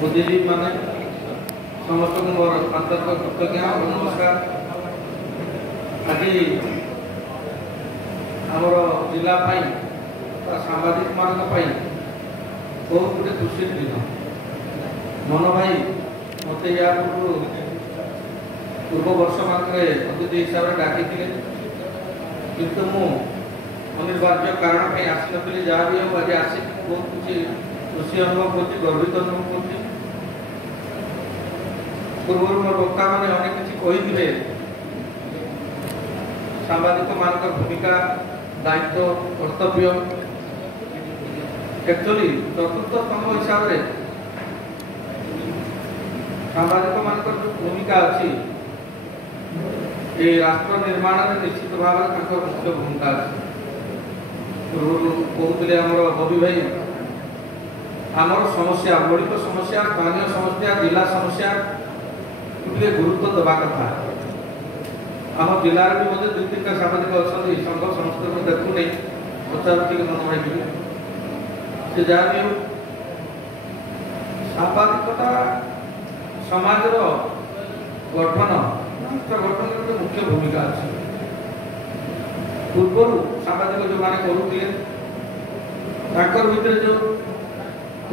बुद्धिजीवी माने समस्त मोर अंतर्गत कृतज्ञ और नमस्कार। आज आमर जिला सांबादिक मान बहुत गोटे खुशी दिन मन भाई मत या पूर्व वर्ष मात्रे अतिथि हिसाब से डाकी किंतु मु अनिवार्य कारण आसी नी जहाँ भी आज आसिक बहुत किसी खुशी अनुभव कर गर्वित अनुभव कर पूर्व मोर वक्ता मैंने अनेक किसी कही सांबादिक मान भूमिका दायित्व कर्तव्य एक्चुअली चतुर्थतम हिसाब से सांबादिक मान जो भूमिका अच्छी राष्ट्र निर्माण में निश्चित भाव में मुख्य भूमिका अच्छी कहते आमर बबी भाई आमर समस्या मौलिक समस्या स्थानीय समस्या जिला समस्या गोटे गुरुत्व देवा कथा आम जिलार भी मत दुई तीन सांबादिक अच्छा संघ समस्त देखुनी पचार मन भाई से जहाँ भी सांबादिकता समाज गठन गठन गोटे मुख्य भूमिका अच्छी पूर्व सांबादिक जो मैंने करुले भर जो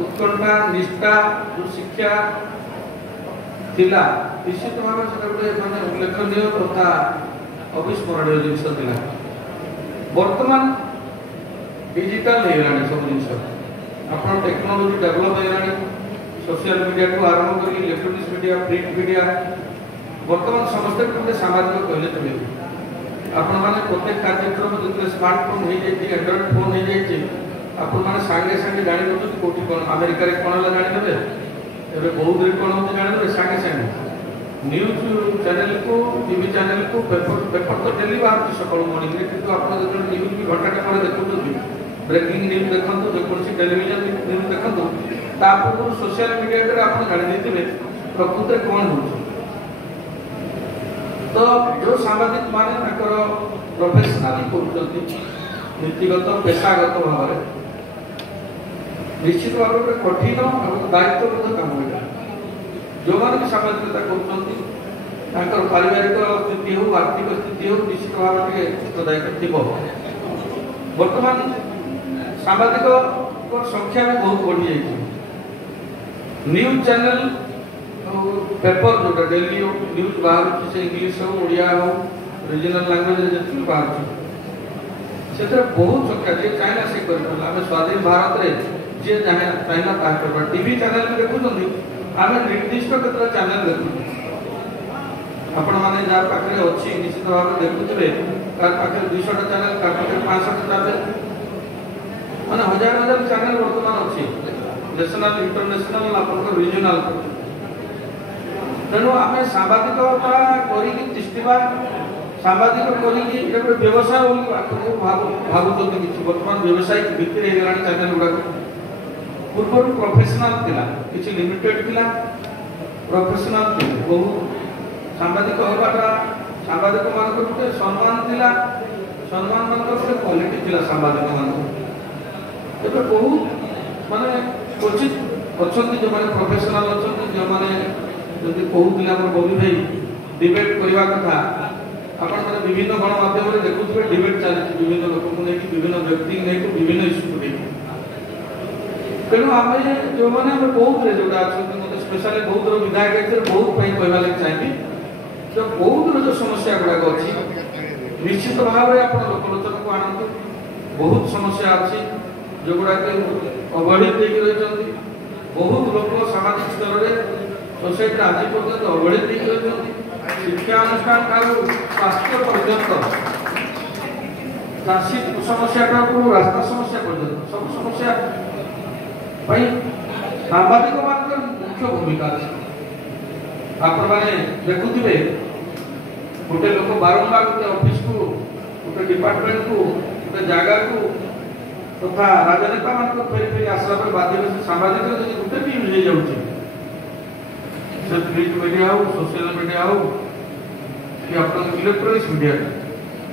उत्कंठा निष्ठा जो शिक्षा थिला निश्चित भाव से गोटे माने उल्लेखनीय तथा अविस्मरणीय जिन बर्तमान डिजिटल हो सब जिन आप टेक्नोलोजी डेभलप हो सोशल मीडिया को आरंभ कर इलेक्ट्रोनिक्स मीडिया प्रिंट मीडिया बर्तमान समस्त गोटे सामाजिक कहले चलिए आपण माने प्रत्येक कार्यक्रम जो स्मार्टफोन हो जाए एंड्रॉइड फोन हो जाए आपण माने सांगे सांगे जानी दो कोटी कोन अमेरिका रे कोन ला जानी देबे एबे बहुत रे कोन होते जानी देबे सांगे सांगे न्यूज चैनल को टीवी चैनल को पेपर तो डेली बाहर सकाळ मॉर्निंग रे किंतु आपण जो न्यूज भी घंटा पर देखुछथि ब्रेकिंग न्यूज देखंतु जो कोन सी टेलीविजन न्यूज देखंतु ता पूर्व सोशल मीडिया रे आपण जानि देथिबे प्रकृत रे कोन होछ तो जो सांबादिक माने ताकर प्रोफेशनली करछथि नीतिगत पेशागत भाव निश्चित भाव में कठिन और दायित्वबोध काम होगा जो मैंने भी सामाजिकता कर पारिवारिक स्थिति हो आर्थिक स्थिति हो निश्चित भाव में उत्तरदायित्व थी बर्तमान सांबादिक संख्या भी बहुत बढ़ी जाए न्यूज चैनल पेपर जो डेली न्यूज बाहर से इंग्लिश हो ओडिया हो रीजनल लैंग्वेज जो बाहर से बहुत संख्या जी चाइना से कर स्वाधीन भारत रे जे चाइना ता करबा टीवी चैनल में देखुछन आमे निर्दिष्ट केतरा चैनल देखु आपण माने जा पाखरे अछि निश्चित भाव देखुथबे कार पाखरे 200 टा चैनल कार पाखरे 500 टा चैनल माने हजार हजार चैनल वर्तमान अछि नेशनल इंटरनेशनल आपण रीजनल तेणु आमे सांबादिकता करी तिष्टिबा सांबादिक करी व्यवसाय भावुत किसी बर्तमान व्यवसायिक भित्ति चैनल गुड़ाक पूर्व प्रोफेशनल थिला किसी लिमिटेड थिला प्रोफेशनल बहुत सांबादिक होबाटा सांबादिक मान गोटे सम्मान थिला सम्मान मान गोटे क्वालिटी थिला सांबादिक मान एबे बहुत माने क्वचित अछंती जो माने प्रोफेशनल अछंती जो माने जदि कहूथिला हमर बबी भाई डिबेट करबा कथा आपण माने विभिन्न गणमाध्यम रे देखुथबे डिबेट चलछि विभिन्न लोक को नै विभिन्न व्यक्ति नै विभिन्न इश्यू को नै तेणु आम जो मैंने बहुत जोटा अच्छा मतलब स्पेशली बहुत विधायक बहुत कहवा लगे चाहिए जो बहुत जो समस्या गुड़ाक अच्छी निश्चित भाव में आप लोकलोचन को आनंद बहुत समस्या अच्छी जो गुड़ाक अवहेलित रही बहुत लोक सामाजिक स्तर में सोसाइटी आज पर्यटन अवहेलित रही शिक्षा अनुष्ठान ठार स्वास्थ्य पर्यटन चाषी समस्या ठार रास्ता समस्या पर्यटन सब समस्या सांबादिक मान मुख्य भूमिका अच्छी आपण मैंने देखुवे गोटे लोक बारंबार गोटे ऑफिस को गोटे डिपार्टमेंट को गोटे जगह को तथा राजनेता मान फेरी फेरी आसला पर बाध्य सांबादिक गोटे भी यूज हो जाऊँगी प्रिंट मीडिया हो सोशल मीडिया हो कि आप इलेक्ट्रोनिक्स मीडिया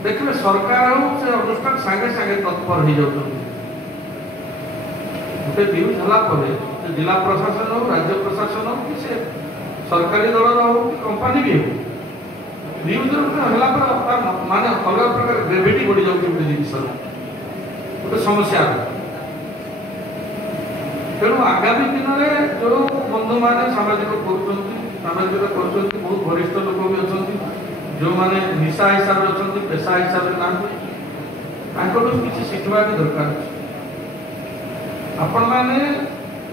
देखिए सरकार हो से अनुष्ठान सांगे सांगे तत्पर हो जाते गोटे न्यूज होला जिला प्रशासन हो राज्य प्रशासन हो कि से सरकारी दल हो कि कंपनी भी हो न्यूज है माने अलग प्रकार ग्रेविटी बढ़ी जाऊँगी गोटे जिन गोटे समस्या तेणु आगामी दिन में जो बंधु मैंने सामाजिक कर बहुत वरिष्ठ लोक भी अच्छा जो मैंने निशा हिसाब से अच्छा पेशा हिसाब से ना किसी शिखा भी दरकार आपण मैंने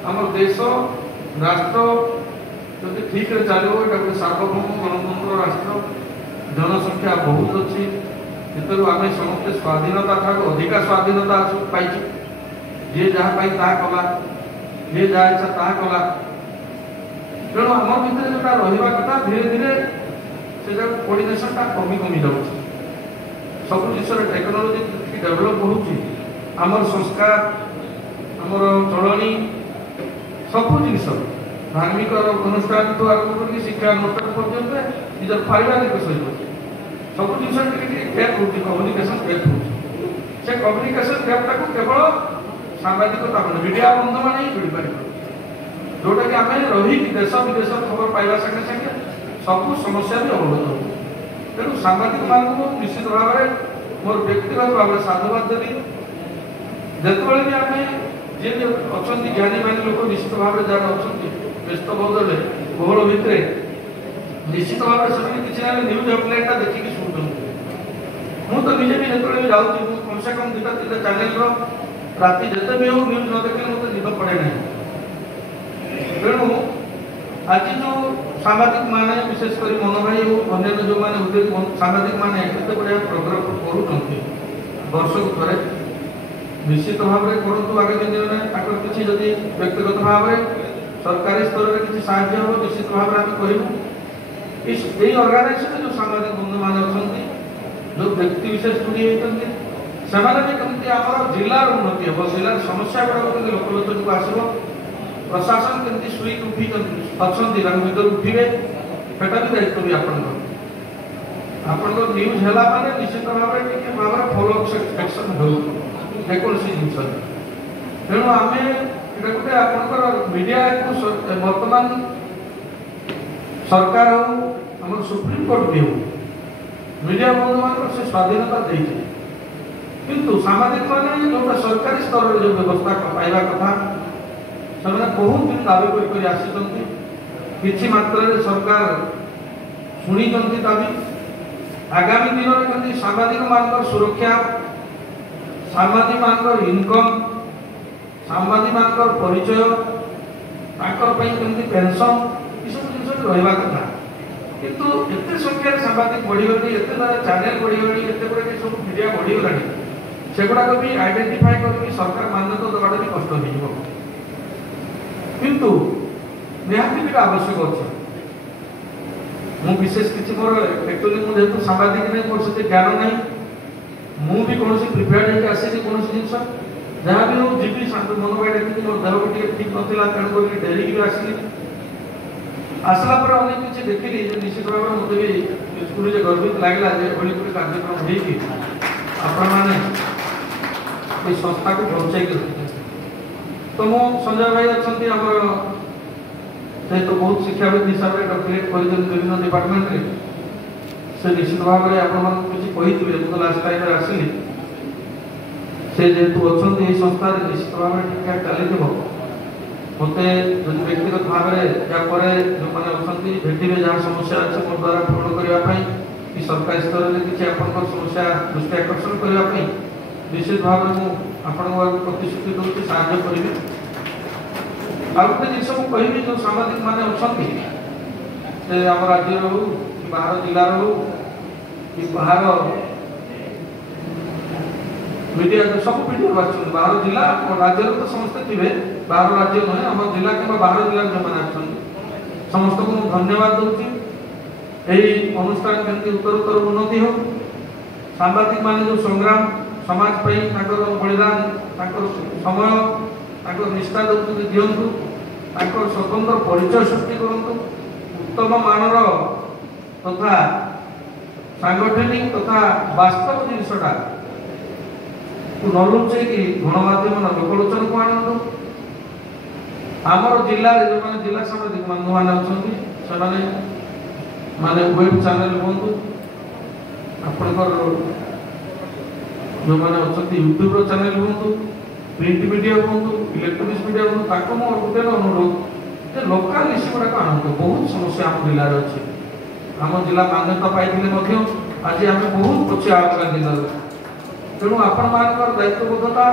आम देश राष्ट्र जो ठीक चलो ये गोटे सार्वभौम गणतंत्र राष्ट्र जनसंख्या बहुत अच्छी जितु आम समस्त स्वाधीनता ठाक अधिका स्वाधीनता पाई जी जहाँ पाई ता कला जी जहाँ इच्छा ता कला तेणु आम भितर जोटा रहा कथा धीरे धीरे से कोऑर्डिनेशन कमी कमी जाऊँ सब जिस टेक्नोलोजी डेभलप होमर संस्कार आमर चलनी सब जिन धार्मिक अनुष्ठान तो आरंभ कर शिक्षा अनुष्ठान पर्यंत निजर पारिवारिक सहित सब जिन गैप हो कम्युनिकेशन गैप हो कम्युनिकेशन गैपटा को केवल सांबादिकता मीडिया बंधु मैंने ही जोड़ी पार जोटा कि आम रही देश विदेश खबर पाइबा संगे संगे सब समस्या भी अवगत हो तेणु सांबादिक मान निश्चित भाव में मोर व्यक्तिगत भाव में साधुवाद देवी जिते भी आम जी अच्छा ज्ञानी मानी लोक निश्चित भाव में जहाँ अच्छा व्यस्त बहुल भितर निश्चित भाव में किसी ना न्यूज अपडेटा देखिए शुणुं मुझे निजे भी जो भी जाऊँगी कम से कम दुटा तीन चैनल राति जिते भी हो न्यूज न देखने मतलब निद पड़े ना तेणु आज जो सांबादिक माने विशेषकर मन भाई और अन्य जो मैंने सांबादिक माने केते बड़े प्रोग्राम करूँ वर्षक थे निश्चित भाव में करूँ आगे दिन में किसी जदि व्यक्तिगत भाव में सरकारी स्तर में किसी साहय हो निश्चित भाव में आम करूँ ऑर्गेनाइजेशन जो सांबादिक बंधु मैंने अच्छा जो व्यक्ति विशेष जुड़ी होती से कमी आम जिलार उन्नति हम जिलार समस्या गुड़ाक लोकलोचन को आसब प्रशासन केमती स्विच उठी अच्छा भर उठे सेटा भी दायित्व भी आपण न्यूज है निश्चित भाव में भाव फॉलो एक्शन हो जेकोसी जिन तेणु आम गोटे आप मीडिया बर्तमान सरकार हो सुप्रीम कोर्ट भी हो मीडिया बंधु मान से स्वाधीनता देती किंतु सामाजिक मैंने जो सरकारी स्तर में जो व्यवस्था पाइबा कथा से बहुत दिन दाबी कर आसी मात्रा सरकार शुणी दाबी आगामी दिन में कमी सांबादिक मान सुरक्षा सांबादिक मान इनकम सांबादिक मान परिचय कमी पेंशन ये सब जिन रहा कथा किंतु एत संख्यार सांबादिक बढ़ीगली एत सारा चैनल बढ़ीगली एत गुड़ा सब मीडिया बढ़ीगला सेगुड़ाक भी आइडेंटिफाई करके सरकार मान्यता देवाटा भी कष्ट हो किंतु निहाती भी आवश्यक अच्छे मु विशेष किसी मोर एक्चुअली मुझे सांबादिक नहीं मोर से ज्ञान ना मु भी कौन प्रिपेयर होकर आसी कौन जिन जहाँ भी हूँ जीवी मन भाई देखी मोर देह भी ठीक नाला तेणुक डेरी भी आसली आसला पर अनेक किसी देखिली निश्चित भाव में मतलब भी स्कूल गर्वित लगला गोटे कार्यक्रम होगी आपण मैंने संस्था को पहुँचाई तो मो संजय भाई अच्छा तो बहुत शिक्षाविद हिसाब से डॉक्टरेट कर विभिन्न डिपार्टमेंट से निश्चित भाव में आप किसी कही मुझे लास्ट टाइम आसली से जेहेतु अच्छा संस्था निश्चित भाव में ठीक ठाक चली मत व्यक्तिगत भाव में जो मैंने अच्छा भेटे जहाँ समस्या अच्छे मो द्वारा पूर्ण करने कि सरकारी स्तर में किसी आप समस्या दृष्टि आकर्षण करने निश्चित भाव में मुझे प्रतिश्रुति दूसरी साहय करी आ गोटे जिन कहि जो सांबादिक मैंने अच्छा आम राज्य हो कि बाहर जिलार हो कि बाहर मीडिया सब मीडिया आसुँच बाहर जिला राज्य तो समस्ते थे बाहर राज्य नुहे आम जिला कि बाहर जिला जो मैंने आसुँच समस्त को धन्यवाद दूसरी यही अनुष्ठान केमती उत्तर उन्नति हो सांबादिक माने जो संग्राम समाज बलिदान समय निष्ठा दौरान दिंतु स्वतंत्र परिचय सृष्टि करूँ उत्तम मानर तथा सांगठनिक तथा वास्तव जिनसा न लुचेक गणमाध्यम लोकलोचन को आणतु आमर जिले जो जिला साम्बादिक मान अच्छा से माने वेब चैनल हूँ आपणकर जो मैंने अच्छा यूट्यूब चैनल हूँ प्रिंट मीडिया हूँ इलेक्ट्रोनिक्स मीडिया हूँ ताको मोर गोटे अनुरोध जे लोकाल इश्यू गुड़ाक आनंद बहुत समस्या आम जिले अच्छे आम जिला मान्यता पाई आज आम बहुत पछिया आगा दिन तेणु आपण मान दायित्वबोधता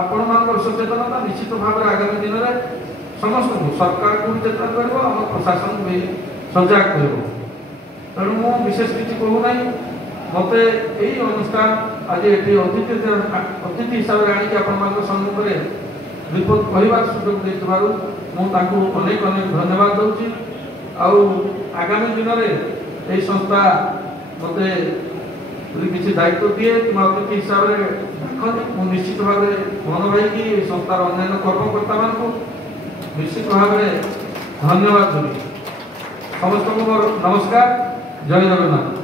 आपण मान सचेतनता निश्चित भाव में आगामी दिन में समस्त सरकार को चेतना कर प्रशासन भी सजग कर तेणु मु विशेष किसी कहूना मत यही अनुष्ठान आज ये अतिथि हिसाब से आनिक आपण सम्मुख में रिपोर्ट कहबार सुजोग देथिबारु मु ताकू अनेक अनेक धन्यवाद दूची आगामी दिन में यही संस्था मते किसी दायित्व दिए कि अतिथि हिसाब से देखते निश्चित भाव मन भाई संस्थार अन्य कर्मकर्ता मान निश्चित भाव में धन्यवाद देवी समस्त को नमस्कार जय जगन्नाथ।